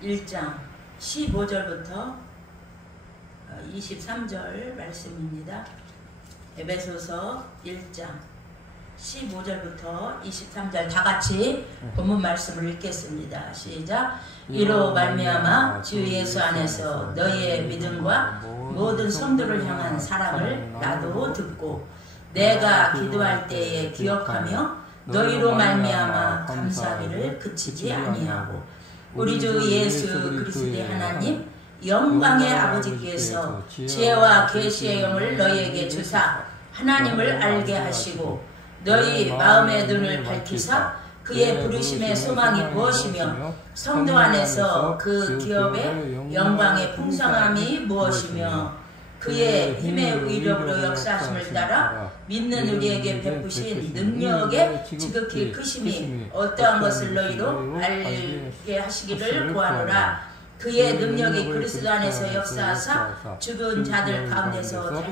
1장 15절부터 23절 말씀입니다. 에베소서 1장 15절부터 23절 다같이 본문 말씀을 읽겠습니다. 시작. 이로 말미암아 주 예수 안에서 너희의 믿음과 모든 성도를 향한 사랑을 나도 듣고 내가 기도할 때에 기억하며 너희로 말미암아 감사하기를 그치지 아니하고 우리 주 예수 그리스도의 하나님 영광의 아버지께서 지혜와 계시의 영을 너희에게 주사 하나님을 알게 하시고 너희 마음의 눈을 밝히사 그의 부르심의 소망이 무엇이며 성도 안에서 그 기업의 영광의 풍성함이 무엇이며 그의 힘의 위력으로 역사하심을 따라 믿는 우리에게 베푸신 능력의 지극히 크심이 어떠한 것을 너희로 알게 하시기를 구하노라. 그의 능력이 그리스도 안에서 역사하사 죽은 자들 가운데서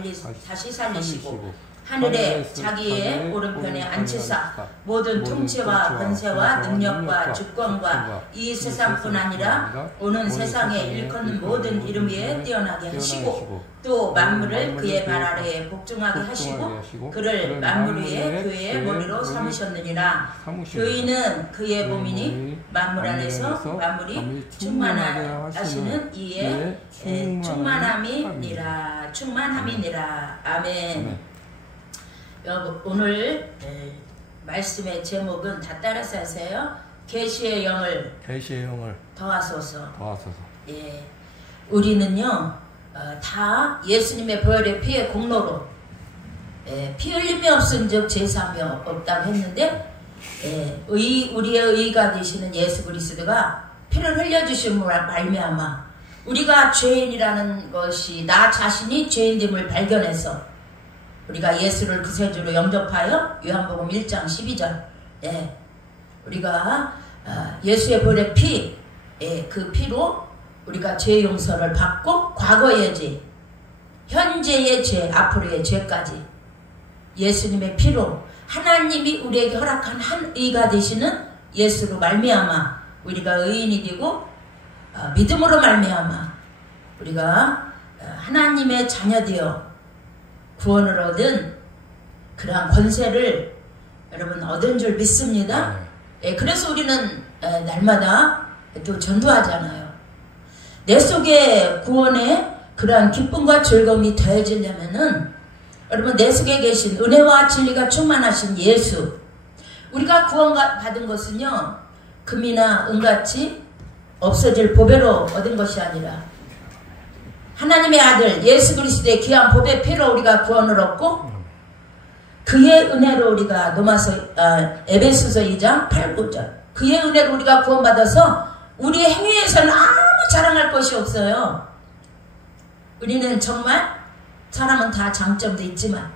다시 살리시고 하늘에 자기의 오른편에 앉히사 모든 통치와 권세와 능력과 주권과 이 세상뿐 아니라 오는 세상에 일컫는 모든 이름 위에 뛰어나게 하시고 또 만물을 그의 발 아래에 복종하게 하시고 그를 만물 위에 교회의 머리로 삼으셨느니라. 교회는 그의 몸이니 만물 안에서 만물이 충만하시는 이에 충만함이니라. 아멘. 여러분 오늘 말씀의 제목은 다 따라서 하세요. 계시의 영을 더하소서. 예, 우리는요 다 예수님의 보혈의 피의 공로로 피 흘림이 없은즉 제사함이 없다고 했는데 우리의 의가 되시는 예수 그리스도가 피를 흘려주심으로 말미암아 우리가 죄인이라는 것이 나 자신이 죄인됨을 발견해서 우리가 예수를 구세주로 영접하여 요한복음 1장 12절 우리가 예수의 보혈의 피, 그 피로 우리가 죄 용서를 받고 과거의 죄, 현재의 죄, 앞으로의 죄까지 예수님의 피로 하나님이 우리에게 허락한 한 의가 되시는 예수로 말미암아 우리가 의인이 되고 믿음으로 말미암아 우리가 하나님의 자녀 되어 구원을 얻은 그러한 권세를 여러분 얻은 줄 믿습니다. 그래서 우리는 날마다 또 전도하잖아요. 내 속에 구원의 그러한 기쁨과 즐거움이 더해지려면은 여러분 내 속에 계신 은혜와 진리가 충만하신 예수, 우리가 구원받은 것은요 금이나 은같이 없어질 보배로 얻은 것이 아니라 하나님의 아들 예수 그리스도의 귀한 보배 피로 우리가 구원을 얻고 그의 은혜로 우리가 에베소서 2장 8, 9절 그의 은혜로 우리가 구원받아서 우리의 행위에서는 아무 자랑할 것이 없어요. 우리는 정말 사람은 다 장점도 있지만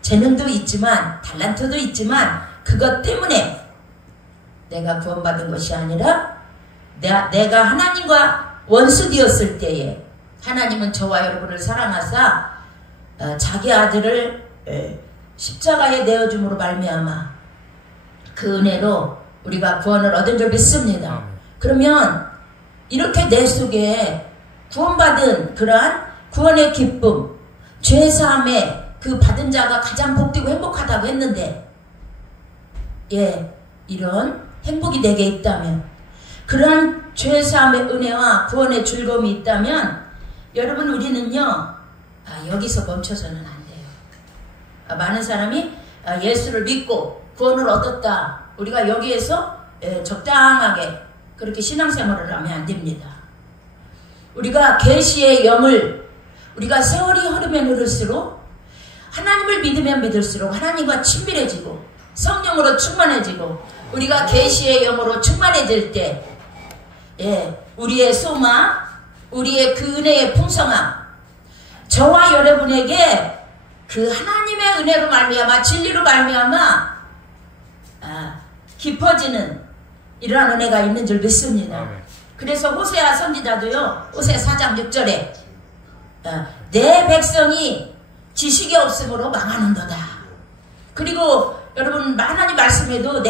재능도 있지만 달란트도 있지만 그것 때문에 내가 구원받은 것이 아니라 내가 하나님과 원수 되었을 때에 하나님은 저와 여러분을 사랑하사 자기 아들을 십자가에 내어줌으로 말미암아 그 은혜로 우리가 구원을 얻은 줄 믿습니다. 그러면 이렇게 내 속에 구원받은 그러한 구원의 기쁨, 죄사함의 그 받은 자가 가장 복되고 행복하다고 했는데 이런 행복이 내게 있다면 그러한 죄사함의 은혜와 구원의 즐거움이 있다면 여러분 우리는요 여기서 멈춰서는 안 돼요. 많은 사람이 예수를 믿고 구원을 얻었다. 우리가 여기에서 적당하게 그렇게 신앙생활을 하면 안 됩니다. 우리가 계시의 영을 우리가 세월이 흐르면 흐를수록 하나님을 믿으면 믿을수록 하나님과 친밀해지고 성령으로 충만해지고 우리가 계시의 영으로 충만해질 때 우리의 소망 우리의 그 은혜의 풍성함 저와 여러분에게 그 하나님의 은혜로 말미암아 진리로 말미암아 깊어지는 이러한 은혜가 있는 줄 믿습니다. 그래서 호세아 선지자도요 호세 4장 6절에 내 백성이 지식이 없으므로 망하는도다. 그리고 여러분 하나님 말씀에도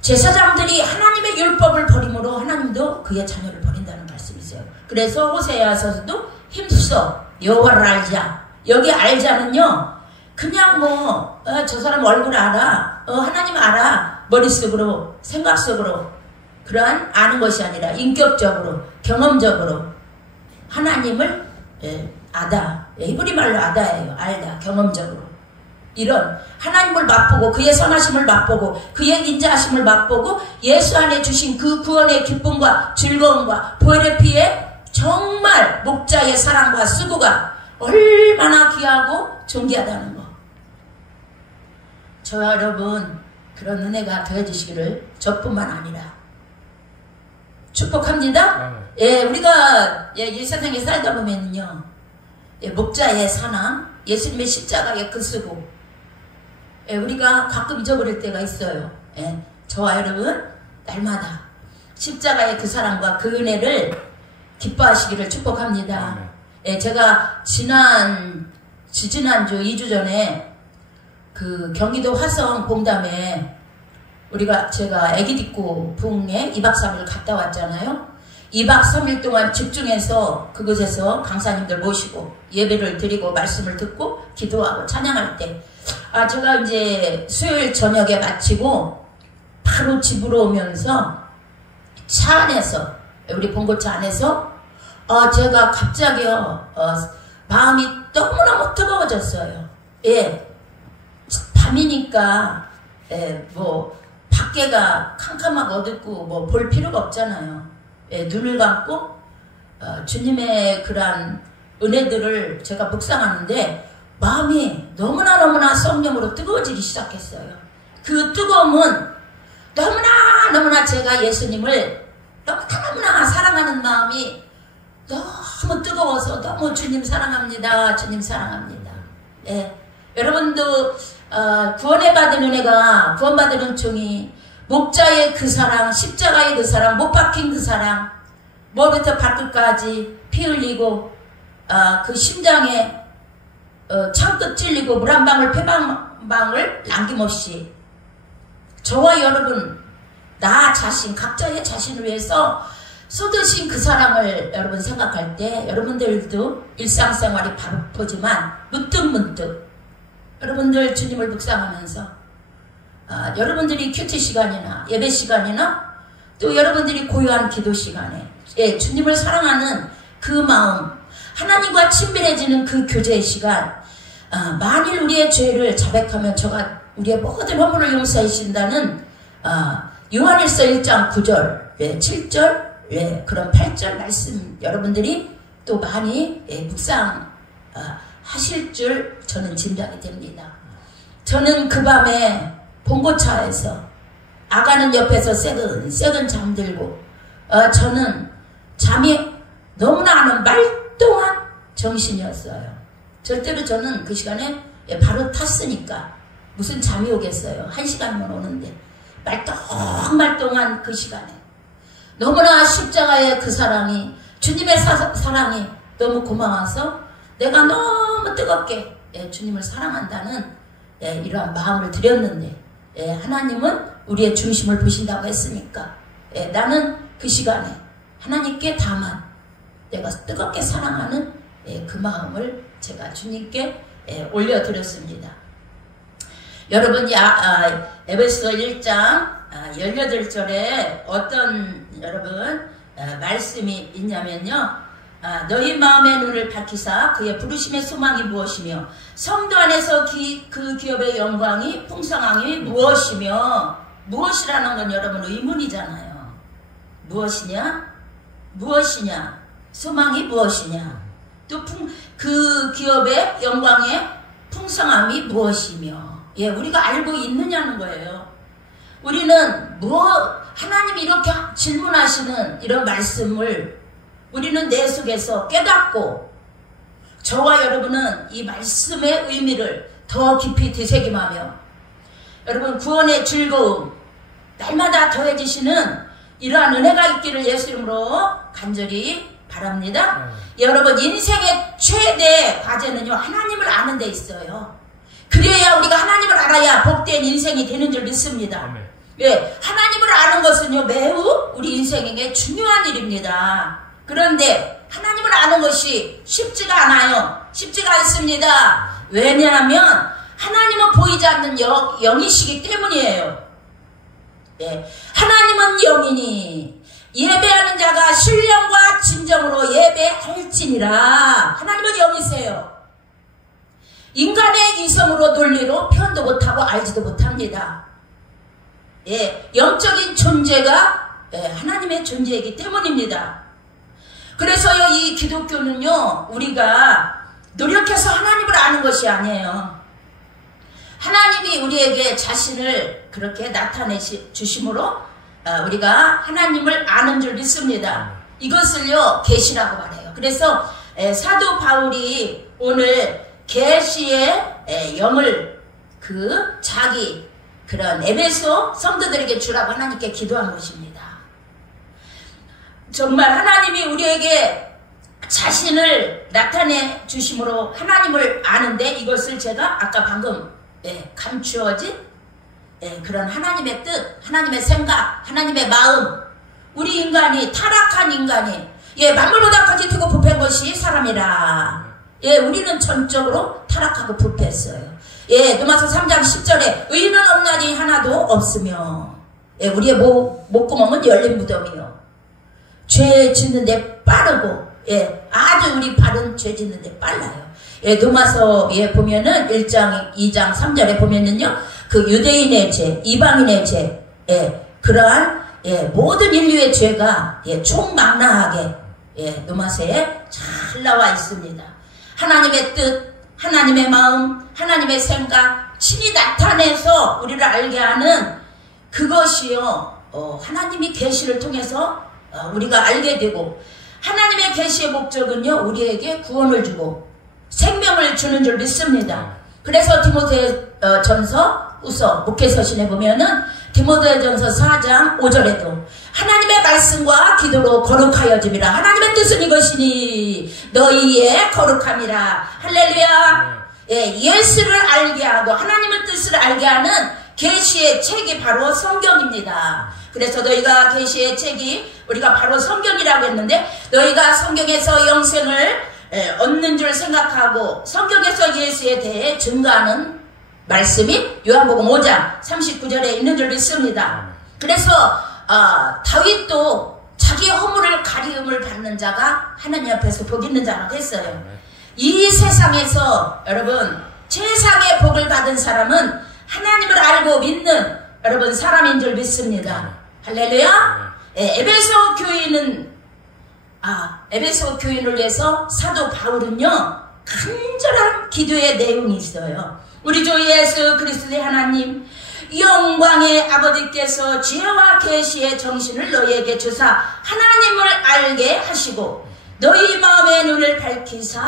제사장들이 하나님의 그의 율법을 버림으로 하나님도 그의 자녀를 버린다는 말씀이 있어요. 그래서 호세아서도 힘써 여호와를 알자. 여기 알자는요, 그냥 뭐 저 사람 얼굴 알아, 하나님 알아, 머릿속으로 생각 속으로 그러한 아는 것이 아니라 인격적으로 경험적으로 하나님을 아다. 히브리 말로 아다예요. 알다. 경험적으로 이런 하나님을 맛보고 그의 선하심을 맛보고 그의 인자하심을 맛보고 예수 안에 주신 그 구원의 기쁨과 즐거움과 보혈의 피에 정말 목자의 사랑과 수고가 얼마나 귀하고 존귀하다는 거. 저와 여러분 그런 은혜가 더해지시기를 저뿐만 아니라 축복합니다. 예, 우리가 이 세상에 살다 보면요, 목자의 사랑, 예수님의 십자가의 그 수고, 우리가 가끔 잊어버릴 때가 있어요. 저와 여러분 날마다 십자가의 그 사랑과 그 은혜를 기뻐하시기를 축복합니다. 제가 지지난주 2주 전에 그 경기도 화성 봉담에 제가 애기딛고 부흥에 2박 3일 갔다 왔잖아요. 2박 3일 동안 집중해서 그곳에서 강사님들 모시고 예배를 드리고 말씀을 듣고 기도하고 찬양할 때, 제가 이제 수요일 저녁에 마치고 바로 집으로 오면서 차 안에서, 우리 봉고차 안에서 제가 갑자기요 마음이 너무너무 뜨거워졌어요. 예, 밤이니까 뭐 밖에가 캄캄하고 어둡고 뭐 볼 필요가 없잖아요. 눈을 감고 주님의 그러한 은혜들을 제가 묵상하는데 마음이 너무나 성령으로 뜨거워지기 시작했어요. 그 뜨거움은 너무나 제가 예수님을 너무나 사랑하는 마음이 너무 뜨거워서 너무 주님 사랑합니다. 주님 사랑합니다. 여러분도 구원받은 은혜가, 구원받은 은총이 목자의 그 사랑, 십자가의 그 사랑, 못 박힌 그 사랑, 머리부터 발끝까지 피 흘리고 그 심장에 창끝 찔리고 물 한 방울 폐방방을 남김없이 저와 여러분, 나 자신, 각자의 자신을 위해서 쏟으신 그 사랑을 여러분 생각할 때 여러분들도 일상생활이 바쁘지만 문득 여러분들 주님을 묵상하면서 여러분들이 큐티 시간이나 예배 시간이나 또 여러분들이 고요한 기도 시간에 주님을 사랑하는 그 마음, 하나님과 친밀해지는 그 교제의 시간, 만일 우리의 죄를 자백하면 저가 우리의 모든 허물을 용서해 주신다는 요한일서 1장 9절, 7절, 그런 8절 말씀 여러분들이 또 많이 묵상 하실 줄 저는 짐작이 됩니다. 저는 그 밤에 봉고차에서 아가는 옆에서 새근 잠들고 저는 잠이 너무나 안 온 말똥한 정신이었어요. 절대로 저는 그 시간에 바로 탔으니까 무슨 잠이 오겠어요. 1시간만 오는데 말똥한 그 시간에 너무나 십자가의 그 사랑이, 주님의 사랑이 너무 고마워서 내가 너무 뜨겁게 주님을 사랑한다는 이러한 마음을 드렸는데 하나님은 우리의 중심을 보신다고 했으니까 나는 그 시간에 하나님께 다만 내가 뜨겁게 사랑하는 그 마음을 제가 주님께 올려드렸습니다. 여러분, 에베소 1장 18절에 어떤 여러분 말씀이 있냐면요, 너희 마음의 눈을 밝히사 그의 부르심의 소망이 무엇이며 성도 안에서 그 기업의 영광이 풍성함이 무엇이라는 건 여러분 의문이잖아요. 무엇이냐? 소망이 무엇이냐? 또 그 기업의 영광의 풍성함이 무엇이며, 우리가 알고 있느냐는 거예요. 우리는 하나님이 이렇게 질문하시는 이런 말씀을 우리는 내 속에서 깨닫고 저와 여러분은 이 말씀의 의미를 더 깊이 되새김하며 여러분 구원의 즐거움 날마다 더해지시는 이러한 은혜가 있기를 예수 이름으로 간절히 바랍니다. 여러분, 인생의 최대 과제는요, 하나님을 아는 데 있어요. 그래야 우리가 하나님을 알아야 복된 인생이 되는 줄 믿습니다. 예, 하나님을 아는 것은요 매우 우리 인생에게 중요한 일입니다. 그런데 하나님을 아는 것이 쉽지가 않아요. 쉽지가 않습니다. 왜냐하면 하나님은 보이지 않는 영이시기 때문이에요. 예, 하나님은 영이니 예배하는 자가 신령과 진정으로 예배할지니라. 하나님은 영이세요. 인간의 이성으로 논리로 표현도 못하고 알지도 못합니다. 예, 영적인 존재가 하나님의 존재이기 때문입니다. 그래서요 이 기독교는요 우리가 노력해서 하나님을 아는 것이 아니에요. 하나님이 우리에게 자신을 그렇게 나타내 주심으로 우리가 하나님을 아는 줄 믿습니다. 이것을요 계시라고 말해요. 그래서 사도 바울이 오늘 계시의 영을 자기 그런 에베소 성도들에게 주라고 하나님께 기도한 것입니다. 정말 하나님이 우리에게 자신을 나타내 주심으로 하나님을 아는데 이것을 제가 아까 방금 감추어진 그런 하나님의 뜻, 하나님의 생각, 하나님의 마음, 우리 인간이 타락한 인간이 만물보다 거짓되고 부패한 것이 사람이라. 우리는 전적으로 타락하고 부패했어요. 로마서 3장 10절에 의인은 없나니 하나도 없으며 우리의 목구멍은 열린 무덤이요 죄 짓는 데 빠르고 아주 우리 발은 죄 짓는 데 빨라요. 로마서에 보면은 1장 2장 3절에 보면은요 그 유대인의 죄, 이방인의 죄, 그러한 모든 인류의 죄가 총망라하게 로마서에 잘 나와 있습니다. 하나님의 뜻, 하나님의 마음, 하나님의 생각 친히 나타내서 우리를 알게 하는 그것이요 하나님이 계시를 통해서 우리가 알게 되고, 하나님의 계시의 목적은요 우리에게 구원을 주고 생명을 주는 줄 믿습니다. 그래서 디모데전서 후서 목회서신에 보면은 디모데전서 4장 5절에도 하나님의 말씀과 기도로 거룩하여짐이라. 하나님의 뜻은 이것이니 너희의 거룩함이라. 할렐루야. 예수를 알게 하고 하나님의 뜻을 알게 하는 계시의 책이 바로 성경입니다. 그래서 너희가 계시의 책이 우리가 바로 성경이라고 했는데, 너희가 성경에서 영생을 얻는 줄 생각하고 성경에서 예수에 대해 증거하는 말씀이 요한복음 5장 39절에 있는 줄 믿습니다. 그래서 다윗도 자기 허물을 가리움을 받는 자가 하나님 앞에서 복 있는 자라고 했어요. 이 세상에서 여러분 최상의 복을 받은 사람은 하나님을 알고 믿는 여러분 사람인 줄 믿습니다. 할렐루야. 에베소 교인을 위해서 사도 바울은요 간절한 기도의 내용이 있어요. 우리 주 예수 그리스도의 하나님 영광의 아버지께서 지혜와 계시의 정신을 너희에게 주사 하나님을 알게 하시고 너희 마음의 눈을 밝히사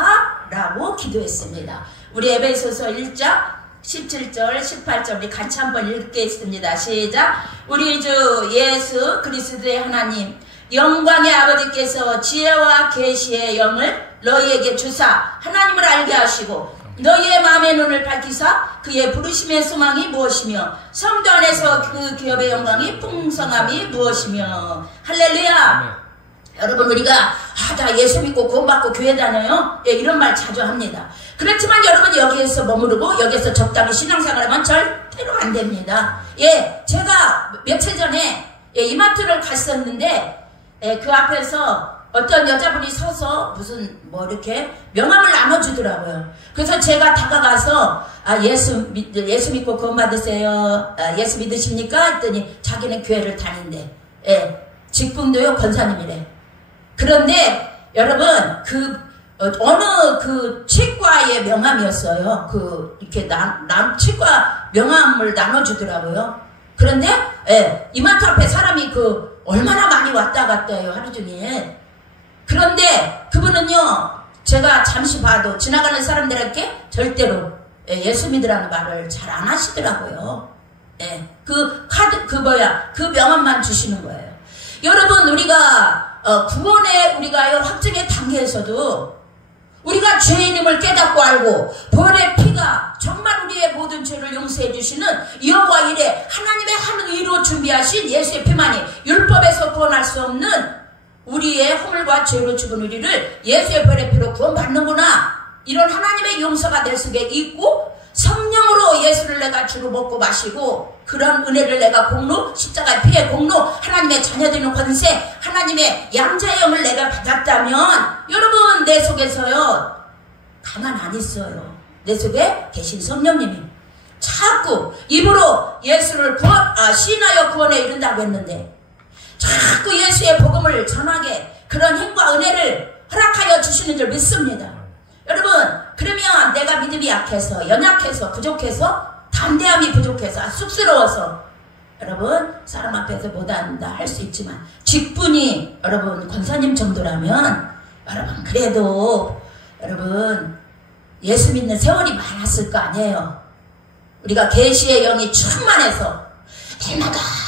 라고 기도했습니다. 우리 에베소서 1장 17절 18절 우리 같이 한번 읽겠습니다. 시작. 우리 주 예수 그리스도의 하나님 영광의 아버지께서 지혜와 계시의 영을 너희에게 주사 하나님을 알게 하시고 너희의 마음의 눈을 밝히사 그의 부르심의 소망이 무엇이며 성도 안에서 그 기업의 영광이 풍성함이 무엇이며. 할렐루야. 여러분 우리가 나 예수 믿고 구원받고 교회 다녀요 이런 말 자주 합니다. 그렇지만 여러분 여기에서 머무르고 여기에서 적당히 신앙생활하면 절대로 안 됩니다. 제가 며칠 전에 이마트를 갔었는데 그 앞에서 어떤 여자분이 서서 무슨 이렇게 명함을 나눠주더라고요. 그래서 제가 다가가서 예수 믿고 구원 받으세요. 예수 믿으십니까? 했더니 자기는 교회를 다닌대. 직분도요 권사님이래. 그런데 여러분 어느 그 치과의 명함이었어요. 이렇게 치과 명함을 나눠주더라고요. 그런데 이마트 앞에 사람이 얼마나 많이 왔다 갔다 해요 하루 종일. 그런데 그분은요 제가 잠시 봐도 지나가는 사람들에게 절대로 예수 믿으라는 말을 잘 안 하시더라고요. 그 명함만 주시는 거예요. 여러분 우리가 구원의 우리가 확증의 단계에서도 우리가 죄인임을 깨닫고 알고 보혈의 피가 정말 우리의 모든 죄를 용서해 주시는 여호와 이레 하나님의 한 의로 준비하신 예수의 피만이 율법에서 구원할 수 없는 우리의 허물과 죄로 죽은 우리를 예수의 보혈의 피로 구원받는구나. 이런 하나님의 용서가 내 속에 있고 성령으로 예수를 내가 주로 먹고 마시고 그런 은혜를 내가 공로, 십자가의 피의 공로, 하나님의 자녀되는 권세, 하나님의 양자의 영을 내가 받았다면 여러분 내 속에서요 가만 안 있어요. 내 속에 계신 성령님이 자꾸 입으로 예수를 시인하여 구원에 이른다고 했는데 자꾸 예수의 복음을 전하게 그런 힘과 은혜를 허락하여 주시는 줄 믿습니다. 여러분 그러면 내가 믿음이 약해서 연약해서 부족해서 담대함이 부족해서 쑥스러워서 여러분 사람 앞에서 못한다 할 수 있지만 직분이 여러분 권사님 정도라면 여러분 그래도 여러분 예수 믿는 세월이 많았을 거 아니에요. 우리가 계시의 영이 충만해서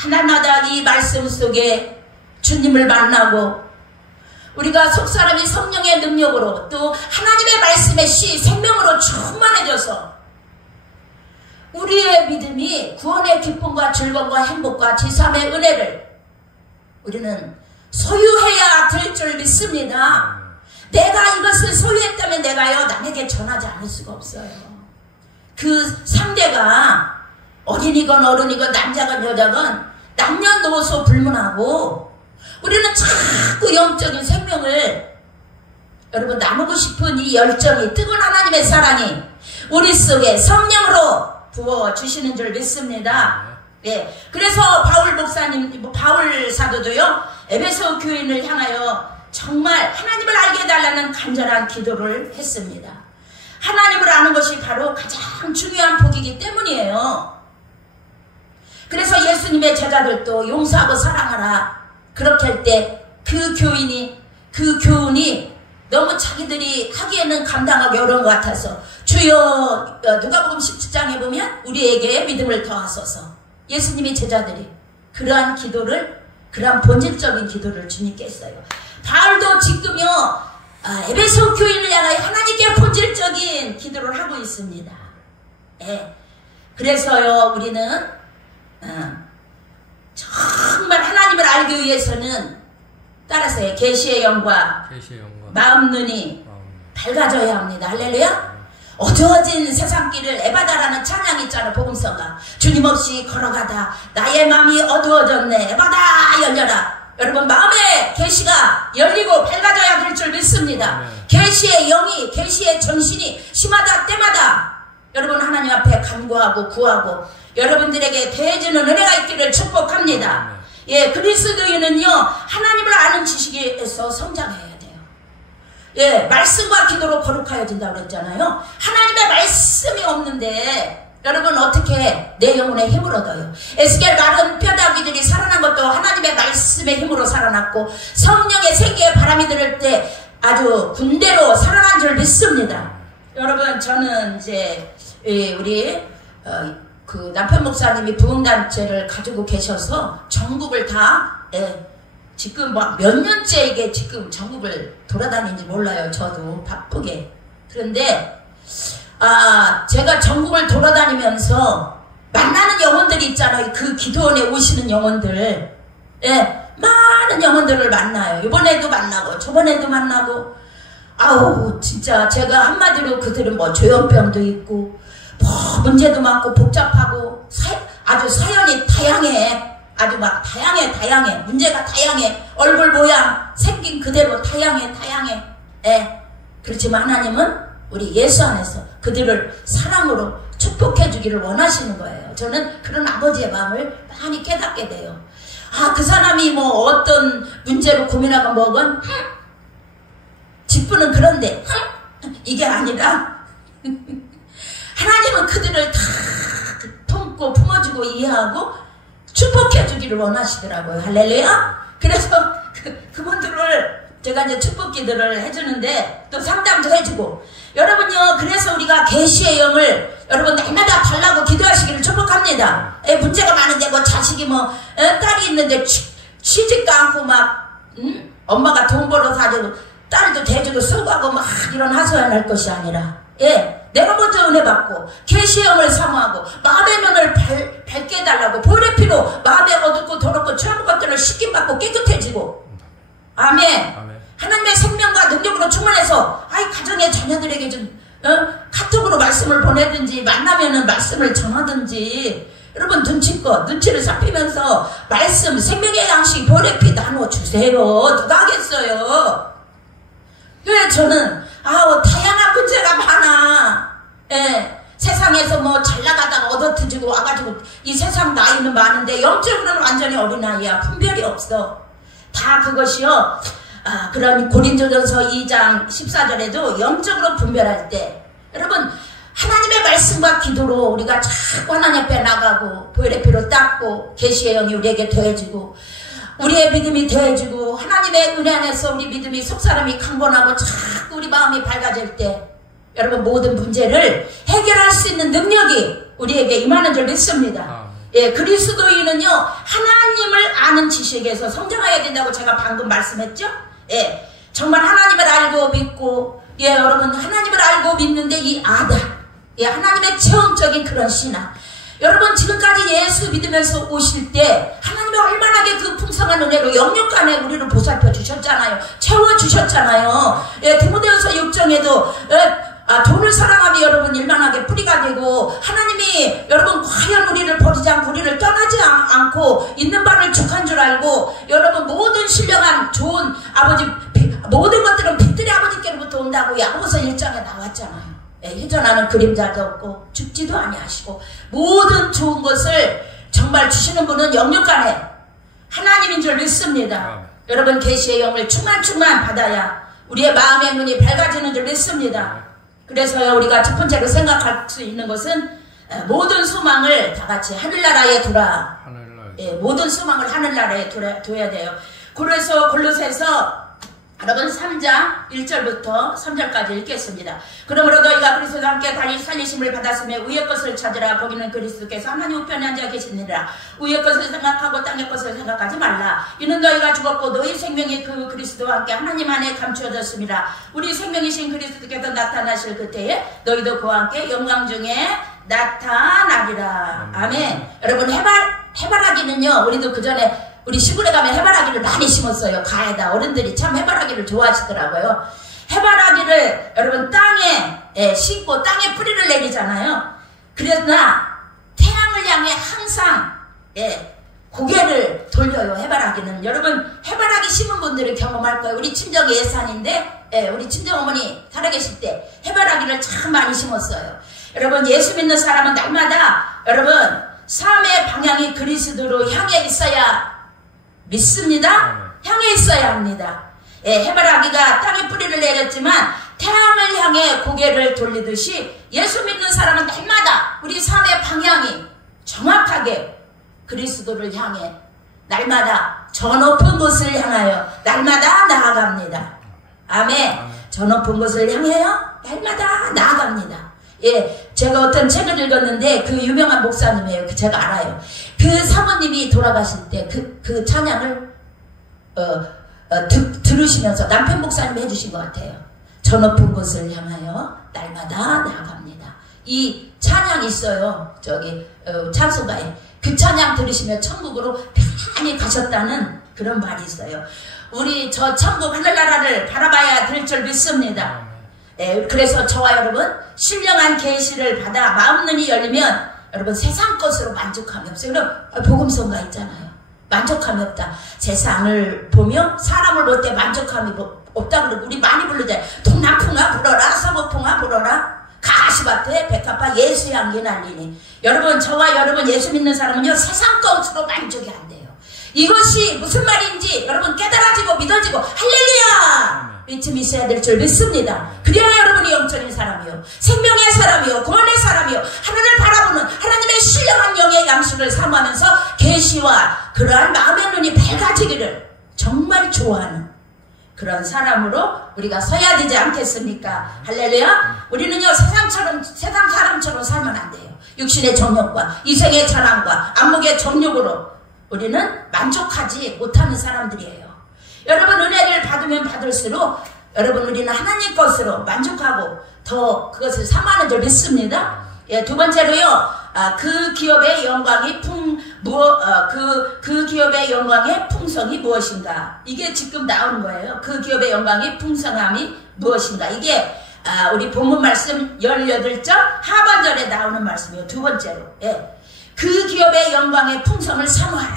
날마다 이 말씀 속에 주님을 만나고 우리가 속사람이 성령의 능력으로 또 하나님의 말씀의 씨 생명으로 충만해져서 우리의 믿음이 구원의 기쁨과 즐거움과 행복과 지삼의 은혜를 우리는 소유해야 될 줄 믿습니다. 내가 이것을 소유했다면 내가요 남에게 전하지 않을 수가 없어요. 그 상대가 어린이건 어른이건 남자건 여자건 남녀노소 불문하고 우리는 자꾸 영적인 생명을 여러분 나누고 싶은 이 열정이 뜨거운 하나님의 사랑이 우리 속에 성령으로 부어주시는 줄 믿습니다. 예. 그래서 바울 목사님, 바울 사도도요 에베소 교인을 향하여 정말 하나님을 알게 해달라는 간절한 기도를 했습니다. 하나님을 아는 것이 바로 가장 중요한 복이기 때문이에요. 그래서 예수님의 제자들도 용서하고 사랑하라 그렇게 할 때 그 교훈이 너무 자기들이 하기에는 감당하기 어려운 것 같아서 주여 누가복음 17장에 보면 우리에게 믿음을 더하소서. 예수님의 제자들이 그러한 기도를 그러한 본질적인 기도를 주님께 했어요. 바울도 지금요 에베소 교인을 향하여 하나님께 본질적인 기도를 하고 있습니다. 예. 그래서요 우리는 정말 하나님을 알기 위해서는 따라서요 계시의 영과 마음 눈이 밝아져야 합니다. 할렐루야. 어두워진 세상길을 에바다라는 찬양이 있잖아. 복음서가 주님 없이 걸어가다 나의 마음이 어두워졌네. 에바다 열려라. 여러분 마음의 계시가 열리고 밝아져야 될 줄 믿습니다. 계시의 영이 계시의 정신이 심하다 때마다 여러분 하나님 앞에 간구하고 구하고 여러분들에게 대해주는 은혜가 있기를 축복합니다. 예, 그리스도인은요 하나님을 아는 지식에서 성장해야 돼요. 예, 말씀과 기도로 거룩하여진다고 그랬잖아요. 하나님의 말씀이 없는데 여러분 어떻게 내 영혼의 힘을 얻어요? 에스겔 마른 뼈다귀들이 살아난 것도 하나님의 말씀의 힘으로 살아났고 성령의 생기의 바람이 들을 때 아주 군대로 살아난 줄 믿습니다. 여러분 저는 이제 우리 그 남편 목사님이 부흥단체를 가지고 계셔서 전국을 다 지금 뭐 몇 년째 이게 지금 전국을 돌아다니는지 몰라요. 저도 바쁘게. 그런데 제가 전국을 돌아다니면서 만나는 영혼들이 있잖아요. 그 기도원에 오시는 영혼들. 예, 많은 영혼들을 만나요. 이번에도 만나고 저번에도 만나고 아우 진짜 제가 한마디로 그들은 뭐 조현병도 있고 뭐 문제도 많고 복잡하고 아주 사연이 다양해. 아주 막 다양해. 문제가 다양해. 얼굴 모양 생긴 그대로 다양해. 예. 그렇지만 하나님은 우리 예수 안에서 그들을 사랑으로 축복해 주기를 원하시는 거예요. 저는 그런 아버지의 마음을 많이 깨닫게 돼요. 그 사람이 뭐 어떤 문제로 고민하고 뭐건 직분은 그런데 이게 아니라 하나님은 그들을 다 품고 품어주고 이해하고 축복해 주기를 원하시더라고요. 할렐루야. 그래서 그분들을 제가 이제 축복 기도를 해주는데 또 상담도 해주고 여러분요 그래서 우리가 계시의 영을 여러분 날마다 달라고 기도하시기를 축복합니다. 문제가 많은데 뭐 자식이 뭐 딸이 있는데 취직도 않고 막 엄마가 돈 벌어서 아주 딸도 대주고 쓰고하고 막 이런 하소연할 것이 아니라 내가 먼저 은혜 받고 계시의 영을 사모하고 마음의 눈을 밝게 해달라고 보혈의 피로 마음에 어둡고 더럽고 죄악한 것들을 씻김받고 깨끗해지고 아멘. 하나님의 생명과 능력으로 충만해서 가정의 자녀들에게 좀 카톡으로 말씀을 보내든지 만나면은 말씀을 전하든지 여러분 눈치를 살피면서 말씀 생명의 양식 보혈의 피 나눠주세요. 누가 하겠어요? 왜 저는 다양한 문제가 많아. 세상에서 뭐 잘나가다가 얻어트지고 와가지고 이 세상 나이는 많은데 영적으로는 완전히 어린아이야. 분별이 없어. 다 그것이요. 그런 고린도전서 2장 14절에도 영적으로 분별할 때 여러분 하나님의 말씀과 기도로 우리가 자꾸 하나님 앞에 나가고 보혈의 피로 닦고 계시의 영이 우리에게 더해지고 우리의 믿음이 더해지고 하나님의 은혜 안에서 우리 믿음이 속사람이 강건하고 자꾸 우리 마음이 밝아질 때 여러분 모든 문제를 해결할 수 있는 능력이 우리에게 임하는 줄 믿습니다. 그리스도인은요 하나님을 아는 지식에서 성장해야 된다고 제가 방금 말씀했죠. 정말 하나님을 알고 믿고 여러분 하나님을 알고 믿는데 이 하나님의 체험적인 그런 신앙. 여러분 지금까지 예수 믿으면서 오실 때 하나님이 얼마나게 그 풍성한 은혜로 영육간에 우리를 보살펴 주셨잖아요. 채워주셨잖아요. 디모데후서 6장에도 돈을 사랑하며 여러분 일만하게 뿌리가 되고 하나님이 여러분 과연 우리를 버리지 않고 우리를 떠나지 않고 있는 바를 죽한 줄 알고 여러분 모든 신령한 좋은 아버지 모든 것들은 빛들의 아버지께로부터 온다고 야고보서 1장에 나왔잖아요. 희전하는 그림자도 없고 죽지도 아니하시고 모든 좋은 것을 정말 주시는 분은 영육간에 하나님인 줄 믿습니다. 여러분 계시의 영을 충만 받아야 우리의 마음의 눈이 밝아지는 줄 믿습니다. 그래서 우리가 첫 번째로 생각할 수 있는 것은 모든 소망을 다 같이 하늘나라에 두라. 모든 소망을 하늘나라에 둬야 돼요. 그래서 골로새서 여러분 3장 1절부터 3절까지 읽겠습니다. 그러므로 너희가 그리스도와 함께 달리 살리심을 받았으며 위의 것을 찾으라. 거기는 그리스도께서 하나님 우편에 앉아 계시느니라. 위의 것을 생각하고 땅의 것을 생각하지 말라. 이는 너희가 죽었고 너희 생명이 그 그리스도와 함께 하나님 안에 감추어졌습니다. 우리 생명이신 그리스도께서 나타나실 그때에 너희도 그와 함께 영광 중에 나타나리라. 아멘. 여러분 해바라기는요 우리도 그 전에 우리 시골에 가면 해바라기를 많이 심었어요. 가에다 어른들이 참 해바라기를 좋아하시더라고요. 해바라기를 여러분 땅에 심고 땅에 뿌리를 내리잖아요. 그러나 태양을 향해 항상 고개를 돌려요. 해바라기는 여러분 해바라기 심은 분들은 경험할 거예요. 우리 친정 예산인데 우리 친정어머니 살아계실 때 해바라기를 참 많이 심었어요. 여러분 예수 믿는 사람은 날마다 여러분 삶의 방향이 그리스도로 향해 있어야 믿습니다. 향해 있어야 합니다. 해바라기가 땅에 뿌리를 내렸지만 태양을 향해 고개를 돌리듯이 예수 믿는 사람은 날마다 우리 삶의 방향이 정확하게 그리스도를 향해 날마다 저 높은 곳을 향하여 날마다 나아갑니다. 아멘. 저 높은 곳을 향하여 날마다 나아갑니다. 제가 어떤 책을 읽었는데 그 유명한 목사님이에요. 제가 알아요. 그 사모님이 돌아가실 때 그 찬양을 들으시면서 남편 목사님이 해주신 것 같아요. 저 높은 곳을 향하여 날마다 나아갑니다. 이 찬양이 있어요. 저기 찬송가에 그 찬양 들으시면 천국으로 편히 가셨다는 그런 말이 있어요. 우리 저 천국 하늘나라를 바라봐야 될 줄 믿습니다. 그래서 저와 여러분 신령한 계시를 받아 마음눈이 열리면 여러분 세상 것으로 만족함이 없어요. 그럼 복음성가 있잖아요. 만족함이 없다. 세상을 보며 사람을 볼 때 만족함이 없다. 그러고 우리 많이 부르잖아요. 동남풍아 불어라. 서북풍아 불어라. 가시밭에 백합화 예수향기 날리니. 여러분 저와 여러분 예수 믿는 사람은요 세상 것으로 만족이 안 돼요. 이것이 무슨 말인지 여러분 깨달아지고 믿어지고 할렐루야 믿음이 있어야 될 줄 믿습니다. 그래야 여러분이 영적인 사람이요 생명의 사람이요 구원의 사람이요 하나님을 바라보는 하나님의 신령한 영의 양식을 사모하면서 계시와 그러한 마음의 눈이 밝아지기를 정말 좋아하는 그런 사람으로 우리가 서야 되지 않겠습니까? 할렐루야. 우리는요 세상 사람처럼 살면 안 돼요. 육신의 정욕과 이생의 자랑과 안목의 정욕으로 우리는 만족하지 못하는 사람들이에요. 여러분 은혜를 받으면 받을수록 여러분 우리는 하나님 것으로 만족하고 더 그것을 사모하는 줄 믿습니다. 예, 두 번째로요. 그 기업의 영광이 그 기업의 영광의 풍성이 무엇인가? 이게 지금 나오는 거예요. 그 기업의 영광이 풍성함이 무엇인가? 이게 우리 본문 말씀 18절 하반절에 나오는 말씀이에요. 두 번째로. 예. 그 기업의 영광의 풍성을 사모하라.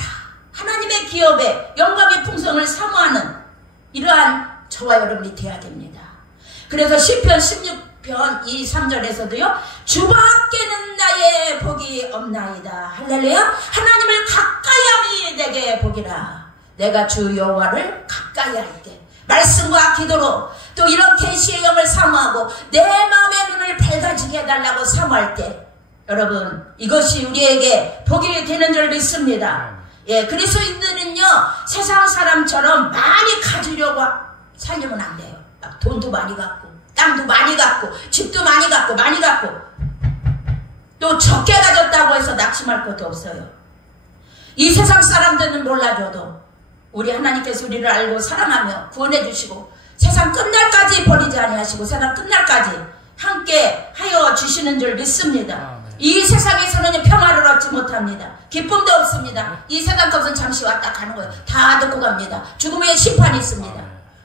하나님의 기업의 영광의 풍성을 사모하는 이러한 저와 여러분이 되어야 됩니다. 그래서 시편 16편 2, 3절에서도요. 주밖에는 나의 복이 없나이다. 할렐루야. 하나님을 가까이함이 내게 복이라. 내가 주 여호와를 가까이 할 때 말씀과 기도로 또 이런 계시의 영을 사모하고 내 마음의 눈을 밝아지게 해달라고 사모할 때 여러분 이것이 우리에게 복이 되는 줄 믿습니다. 예, 그리스도인들은요 세상 사람처럼 많이 가지려고 살려면 안 돼요. 돈도 많이 갖고 땅도 많이 갖고 집도 많이 갖고 또 적게 가졌다고 해서 낙심할 것도 없어요. 이 세상 사람들은 몰라줘도 우리 하나님께서 우리를 알고 사랑하며 구원해 주시고 세상 끝날까지 버리지 아니하시고 세상 끝날까지 함께 하여 주시는 줄 믿습니다. 이 세상에서는 평화를 얻지 못합니다. 기쁨도 없습니다. 이 세상 것은 잠시 왔다 가는 거예요. 다 듣고 갑니다. 죽음의 심판이 있습니다.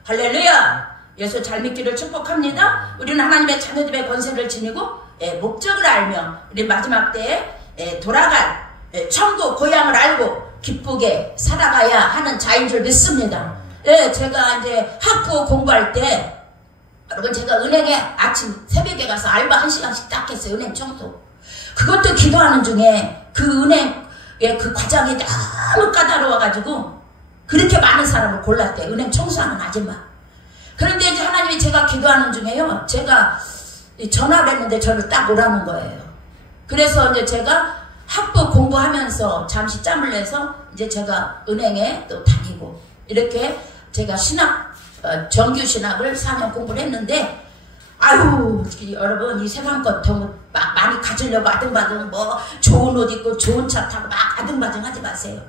할렐루야. 예수 잘 믿기를 축복합니다. 우리는 하나님의 자녀들의 권세를 지니고 목적을 알며 우리 마지막 때에 돌아갈 천국 고향을 알고 기쁘게 살아가야 하는 자인 줄 믿습니다. 예, 제가 이제 학부 공부할 때 여러분 제가 은행에 아침 새벽에 가서 알바 1시간씩 딱 했어요. 은행 청소. 그것도 기도하는 중에 그 은행 그 과장이 너무 까다로워가지고 그렇게 많은 사람을 골랐대. 은행 청소하는 아줌마. 그런데 이제 하나님이 제가 기도하는 중에요. 제가 전화를 했는데 저를 딱 오라는 거예요. 그래서 이제 제가 학부 공부하면서 잠시 짬을 내서 이제 제가 은행에 또 다니고 이렇게 제가 신학 정규 신학을 4년 공부를 했는데 아유 여러분 이 세상 것 너무 많이 가지려고 아등바등 뭐 좋은 옷 입고 좋은 차 타고 막 아등바등 하지 마세요.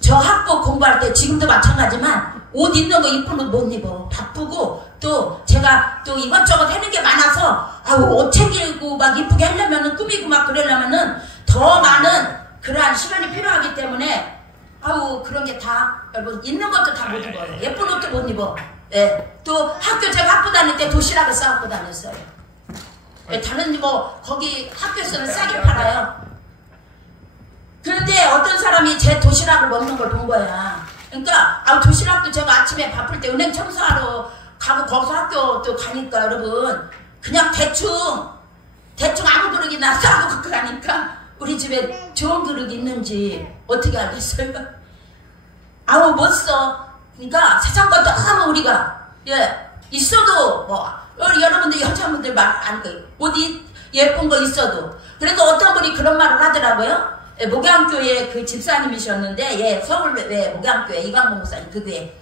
저 학부 공부할 때 지금도 마찬가지만 옷 입는 거 이쁜 옷 못 입어. 바쁘고 또 제가 또 이것저것 하는 게 많아서 아유 옷 챙기고 막 이쁘게 하려면은 꾸미고 막 그러려면은 더 많은 그러한 시간이 필요하기 때문에 아유 그런 게 다 여러분 있는 것도 다 못 입어요. 예쁜 옷도 못 입어. 예. 또 제가 학교 다닐 때 도시락을 싸갖고 다녔어요. 예, 다른 뭐 거기 학교에서는 싸게 팔아요. 그런데 어떤 사람이 제 도시락을 먹는 걸 본 거야. 그러니까 도시락도 제가 아침에 바쁠 때 은행 청소하러 가고 거기서 학교 또 가니까 여러분 그냥 대충 아무 그릇이나 싸고 갖고 가니까 우리 집에 좋은 그릇이 있는지 어떻게 알겠어요? 못 써. 그러니까 세상 것도 아무 우리가 있어도 뭐 여러분들 여자분들 말 안 그 옷 예쁜 거 있어도 그래도 어떤 분이 그런 말을 하더라고요. 목양교회 그 집사님이셨는데 서울 목양교회 이광봉 목사님 그 교회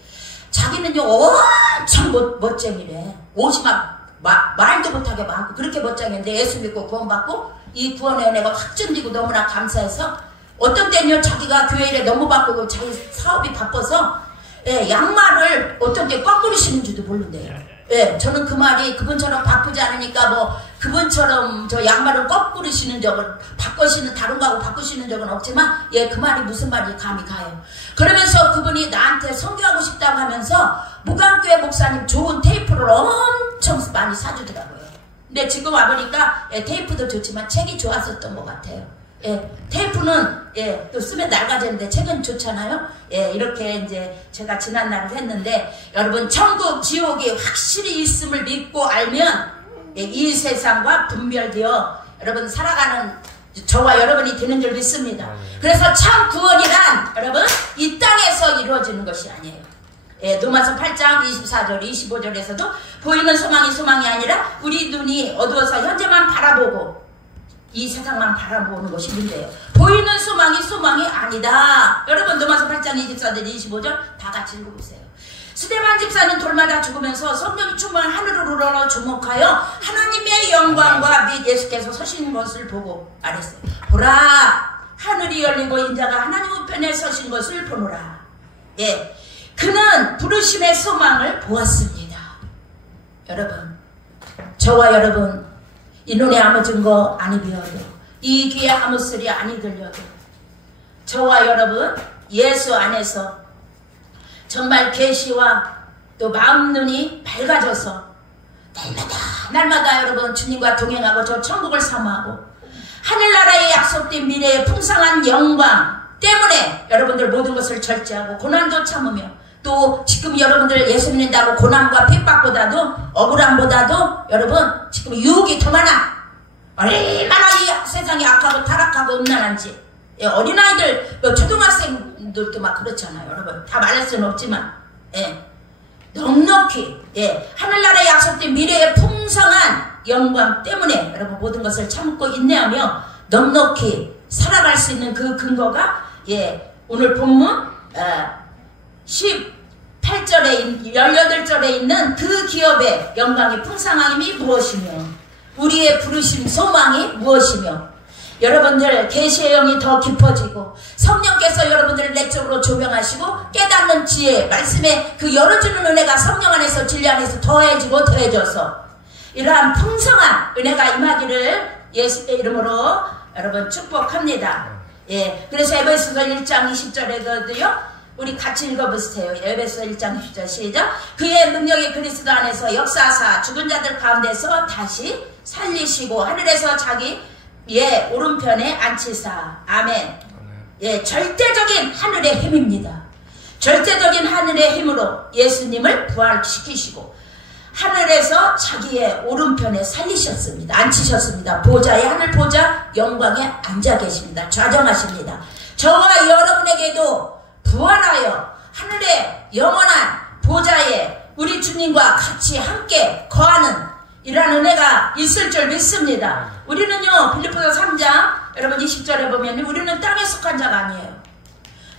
자기는요 엄청 멋쟁이래. 옷이 막 말도 못하게 많고 그렇게 멋쟁이인데 예수 믿고 구원받고 이 구원의 은혜가 확 전리고 너무나 감사해서 어떤 때는요 자기가 교회 일에 너무 바쁘고 자기 사업이 바빠서 양말을 어떤 때 거꾸로 신는지도 모른대요. 저는 그 말이 그분처럼 바쁘지 않으니까 뭐 그분처럼 저 양말을 거꾸로 신는 적은 바꿔 다른 거하고 바꿔 신는 적은 없지만 그 말이 무슨 말인지 감이 가요. 그러면서 그분이 나한테 선교하고 싶다고 하면서 목양교회 목사님 좋은 테이프를 엄청 많이 사주더라고요. 근데 지금 와보니까 테이프도 좋지만 책이 좋았었던 것 같아요. 테이프는 또 쓰면 낡아지는데 책은 좋잖아요. 이렇게 이제 제가 지난날을 했는데 여러분 천국 지옥이 확실히 있음을 믿고 알면 이 세상과 분별되어 여러분 살아가는 저와 여러분이 되는 줄 믿습니다. 그래서 참 구원이란 여러분 이 땅에서 이루어지는 것이 아니에요. 로마서 8장 24절 25절에서도 보이는 소망이 아니라 우리 눈이 어두워서 현재만 바라보고 이 세상만 바라보는 것이 문제예요. 보이는 소망이 아니다. 여러분 로마서 8장 24절 25절 다 같이 읽어보세요. 스데반 집사는 돌마다 죽으면서 성령이 충만한 하늘을 우러러 주목하여 하나님의 영광과 및 예수께서 서신 것을 보고 말했어요. 보라 하늘이 열리고 인자가 하나님 우편에 서신 것을 보노라. 그는 부르심의 소망을 보았습니다. 여러분, 저와 여러분, 이 눈에 아무 증거 아니 비어도, 이 귀에 아무 소리 아니 들려도, 저와 여러분 예수 안에서 정말 계시와 또 마음 눈이 밝아져서 날마다 여러분 주님과 동행하고 저 천국을 사모하고 하늘나라의 약속된 미래의 풍성한 영광 때문에 여러분들 모든 것을 절제하고 고난도 참으며, 또 지금 여러분들 예수 믿는다고 고난과 핍박보다도 억울함보다도 여러분 지금 유혹이 더 많아. 얼마나 이 세상이 악하고 타락하고 음란한지. 예, 어린아이들, 뭐 초등학생들도 막 그렇잖아요. 여러분 다 말할 수는 없지만, 예, 넉넉히, 예, 하늘나라의 약속된 미래의 풍성한 영광 때문에 여러분 모든 것을 참고 인내하며 넉넉히 살아갈 수 있는 그 근거가, 예, 오늘 본문 18절에 18절에 있는 그 기업의 영광이 풍성함이 무엇이며 우리의 부르심 소망이 무엇이며, 여러분들 계시의 영이 더 깊어지고 성령께서 여러분들을 내적으로 조명하시고 깨닫는 지혜 말씀에 그 열어주는 은혜가 성령 안에서 진리 안에서 더해지고 더해져서 이러한 풍성한 은혜가 임하기를 예수의 이름으로 여러분 축복합니다. 예, 그래서 에베소서 1장 20절에도요 우리 같이 읽어보세요. 에베소서 1장 20절 시작. 그의 능력이 그리스도 안에서 역사하사 죽은 자들 가운데서 다시 살리시고 하늘에서 자기 오른편에 앉히사. 아멘. 예, 절대적인 하늘의 힘입니다. 절대적인 하늘의 힘으로 예수님을 부활시키시고 하늘에서 자기의 오른편에 살리셨습니다. 앉히셨습니다. 보좌에, 하늘 보좌 영광에 앉아 계십니다. 좌정하십니다. 저와 여러분에게도 부활하여 하늘의 영원한 보좌에 우리 주님과 같이 함께 거하는 이러한 은혜가 있을 줄 믿습니다. 우리는요, 빌립보서 3장 여러분 20절에 보면 우리는 땅에 속한 자가 아니에요.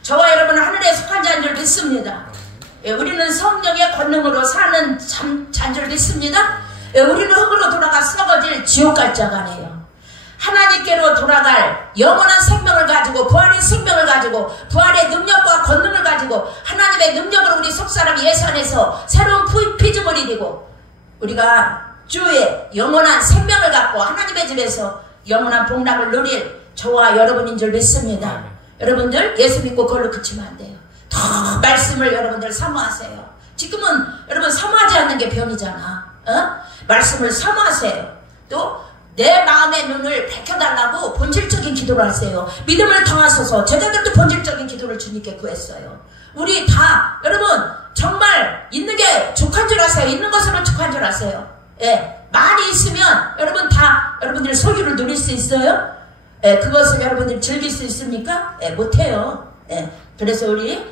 저와 여러분은 하늘에 속한 자인 줄 믿습니다. 예, 우리는 성령의 권능으로 사는 자인 줄 믿습니다. 예, 우리는 흙으로 돌아가 썩어질 지옥 갈 자가 아니에요. 하나님께로 돌아갈 영원한 생명을 가지고 부활의 생명을 가지고 부활의 능력과 권능을 가지고 하나님의 능력으로 우리 속사람 예산에서 새로운 피조물이 되고 우리가 주의 영원한 생명을 갖고 하나님의 집에서 영원한 복락을 누릴 저와 여러분인 줄 믿습니다. 여러분들 예수 믿고 그걸로 그치면 안 돼요. 더 말씀을 여러분들 사모하세요. 지금은 여러분 사모하지 않는 게 병이잖아. 말씀을 사모하세요. 또 내 마음의 눈을 밝혀달라고 본질적인 기도를 하세요. 믿음을 더하소서. 제자들도 본질적인 기도를 주님께 구했어요. 우리 다 여러분 정말 있는 게 족한 줄 아세요. 있는 것으로 족한 줄 아세요. 예, 많이 있으면 여러분 다 여러분들의 소유를 누릴 수 있어요? 예, 그것을 여러분들이 즐길 수 있습니까? 예, 못해요. 예, 그래서 우리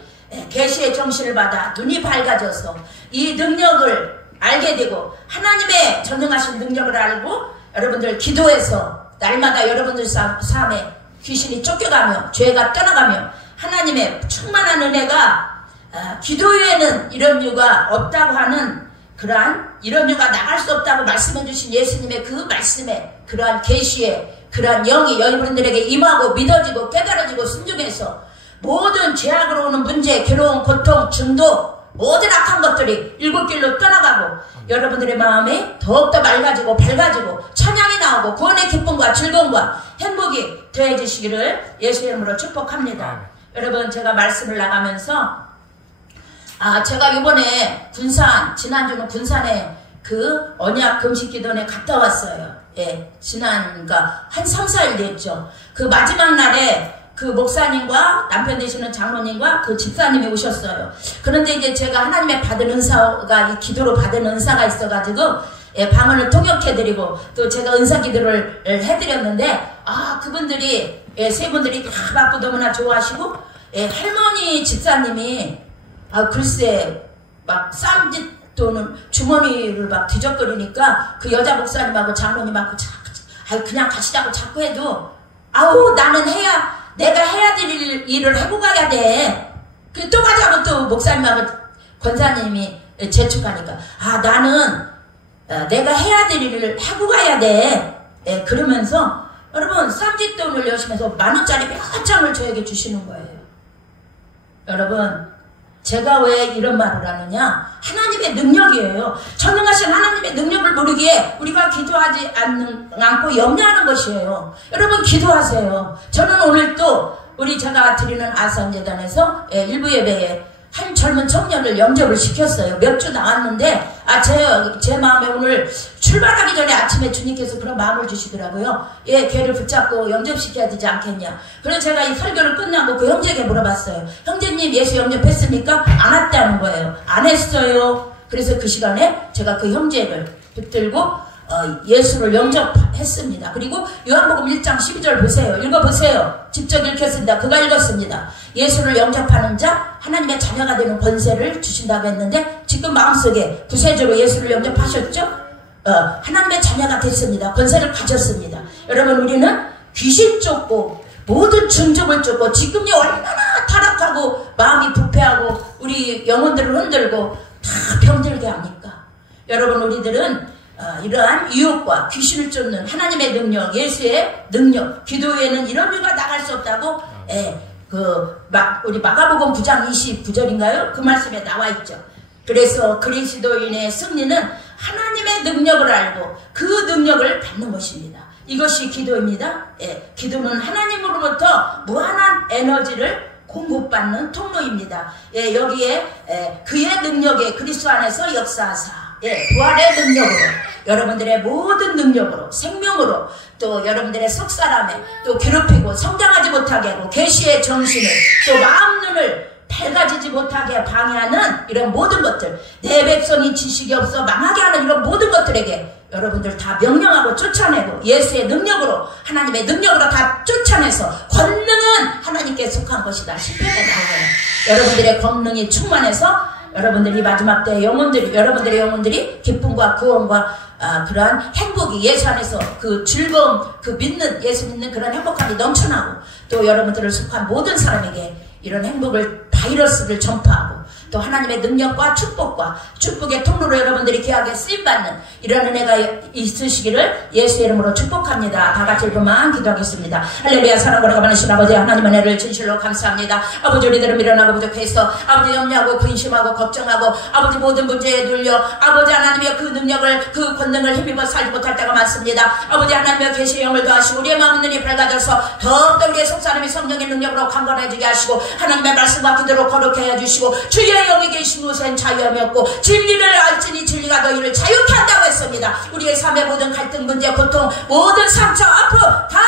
계시의 정신을 받아 눈이 밝아져서 이 능력을 알게 되고 하나님의 전능하신 능력을 알고 여러분들 기도해서 날마다 여러분들 삶에 귀신이 쫓겨가며 죄가 떠나가며 하나님의 충만한 은혜가 기도 외에는 이런 이유가 없다고 하는 그러한 이런 이유가 나갈 수 없다고 말씀해 주신 예수님의 그 말씀에 그러한 계시에 그러한 영이 여러분들에게 임하고 믿어지고 깨달아지고 순종해서 모든 죄악으로 오는 문제, 괴로움, 고통, 중독 모든 악한 것들이 일곱 길로 떠나가고 여러분들의 마음에 더욱더 맑아지고 밝아지고 찬양이 나오고 구원의 기쁨과 즐거움과 행복이 더해지시기를 예수의 이름으로 축복합니다. 여러분 제가 말씀을 나가면서 제가 이번에 군산 지난주는 군산에 그 언약 금식기도원에 갔다 왔어요. 예, 그러니까 한 3, 4일 됐죠. 그 마지막 날에 그 목사님과 남편 되시는 장로님과 그 집사님이 오셨어요. 그런데 이제 제가 하나님의 받은 은사가 이 기도로 받은 은사가 있어가지고 방언을 통역해드리고 또 제가 은사 기도를 해드렸는데 그분들이 세 분들이 다 받고 너무나 좋아하시고 할머니 집사님이 글쎄 막 쌈짓 또는 주머니를 막 뒤적거리니까 그 여자 목사님하고 장로님하고 그냥 가시라고 자꾸 해도 나는 내가 해야 될 일을 하고 가야 돼. 또 가자고 또 목사님하고 권사님이 재촉하니까 나는 내가 해야 될 일을 하고 가야 돼. 그러면서 여러분 쌈짓돈을 여시면서 10,000원짜리 몇 장을 저에게 주시는 거예요. 여러분 제가 왜 이런 말을 하느냐? 하나님의 능력이에요. 전능하신 하나님의 능력을 모르기에 우리가 기도하지 않고 염려하는 것이에요. 여러분 기도하세요. 저는 오늘 또 제가 드리는 아산재단에서 일부 예배에 한 젊은 청년을 영접을 시켰어요. 몇 주 나왔는데 제 마음에 오늘 출발하기 전에 아침에 주님께서 그런 마음을 주시더라고요. 걔를 붙잡고 영접시켜야 되지 않겠냐. 그래서 제가 이 설교를 끝나고 그 형제에게 물어봤어요. 형제님 예수 영접했습니까? 안 했다는 거예요. 안 했어요. 그래서 그 시간에 제가 그 형제를 붙들고 예수를 영접했습니다. 그리고 요한복음 1장 12절 보세요. 읽어보세요. 직접 읽혔습니다. 그가 읽었습니다. 예수를 영접하는 자 하나님의 자녀가 되는 권세를 주신다고 했는데 지금 마음속에 구체적으로 예수를 영접하셨죠? 하나님의 자녀가 됐습니다. 권세를 가졌습니다. 여러분 우리는 귀신 쫓고 모든 중독을 쫓고 지금이 얼마나 타락하고 마음이 부패하고 우리 영혼들을 흔들고 다 병들게 합니까? 여러분 우리들은 이러한 유혹과 귀신을 쫓는 하나님의 능력, 예수의 능력, 기도에는 이런 이유가 나갈 수 없다고 우리 마가복음 9장 29절인가요? 그 말씀에 나와 있죠. 그래서 그리스도인의 승리는 하나님의 능력을 알고 그 능력을 받는 것입니다. 이것이 기도입니다. 기도는 하나님으로부터 무한한 에너지를 공급받는 통로입니다. 여기에 그의 능력에 그리스도 안에서 역사하사 부활의 능력으로 여러분들의 모든 능력으로 생명으로 또 여러분들의 속사람에 또 괴롭히고 성장하지 못하게 하고 계시의 정신을 또 마음 눈을 밝아지지 못하게 방해하는 이런 모든 것들 내 백성이 지식이 없어 망하게 하는 이런 모든 것들에게 여러분들 다 명령하고 쫓아내고 예수의 능력으로 하나님의 능력으로 다 쫓아내서 권능은 하나님께 속한 것이다. 시편에 나와요. 여러분들의 권능이 충만해서 여러분들이 마지막 때 여러분들의 영혼들이 기쁨과 구원과 그러한 행복이 예수 안에서 그 즐거움, 그 예수 믿는 그런 행복함이 넘쳐나고 또 여러분들을 속한 모든 사람에게 이런 행복을 바이러스를 전파하고 또 하나님의 능력과 축복의 통로로 여러분들이 귀하게 쓰임받는 이런 은혜가 있으시기를 예수의 이름으로 축복합니다. 다 같이 그만 기도하겠습니다. 할렐루야. 사랑과 많으신 아버지 하나님 은혜를 진실로 감사합니다. 아버지 우리들은 미련하고 부족해서 아버지 염려하고 근심하고 걱정하고 아버지 모든 문제에 눌려 아버지 하나님의 그 능력을 그 권능을 힘입어 살지 못할 때가 많습니다. 아버지 하나님의 계시의 영을 더하시고 우리의 마음 눈이 밝아져서 더욱더 우리의 속사람이 성령의 능력으로 강건해지게 하시고 하나님의 말씀과 기도로 거룩해 해주시고 주의 영이 계신 곳엔 자유함이 없고 진리를 알지니 진리가 너희를 자유케 한다고 했습니다. 우리의 삶의 모든 갈등, 문제, 고통, 모든 상처, 아픔 다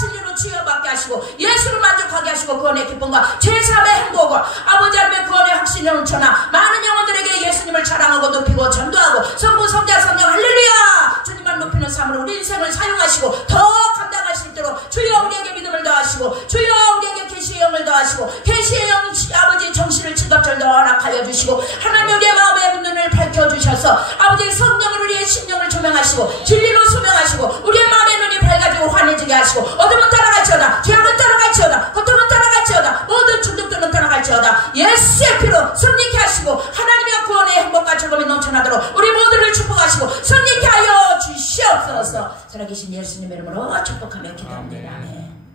진리로 치유받게 하시고 예수를 만족하게 하시고 구원의 기쁨과 제3의 행복과 아버지 하나님의 구원의 확신을 넘쳐나 많은 영혼들에게 예수님을 자랑하고 높이고 전도하고 성부, 성자, 성령 할렐루야 주님만 높이는 삶으로 우리 인생을 사용하시고 더 감당할 수 있도록 주여 우리에게 믿음을 더하시고 주여 우리에게 계시의 영을 더하시고 계시의 영 아버지 정신을 즐겁절도 허락하여 주시고 하나님 우리의 마음의 눈을 밝혀주셔서 아버지 성령을 우리의 심령을 조명하시고 진리로 소명하시고 우리의 마음의 눈이 밝아지고 환해지게 하시고 어둠은 떠나갈지어다 죄악은 떠나갈지어다 고통은 떠나갈지어다 모든 중독들은 떠나갈지어다 예수의 피로 승리케 하시고 하나님의 구원의 행복과 즐거움이 넘쳐나도록 우리 모두를 축복하시고 승리케 하여 주시옵소서. 살아계신 예수님의 이름으로 축복하며 기도합니다. 아멘.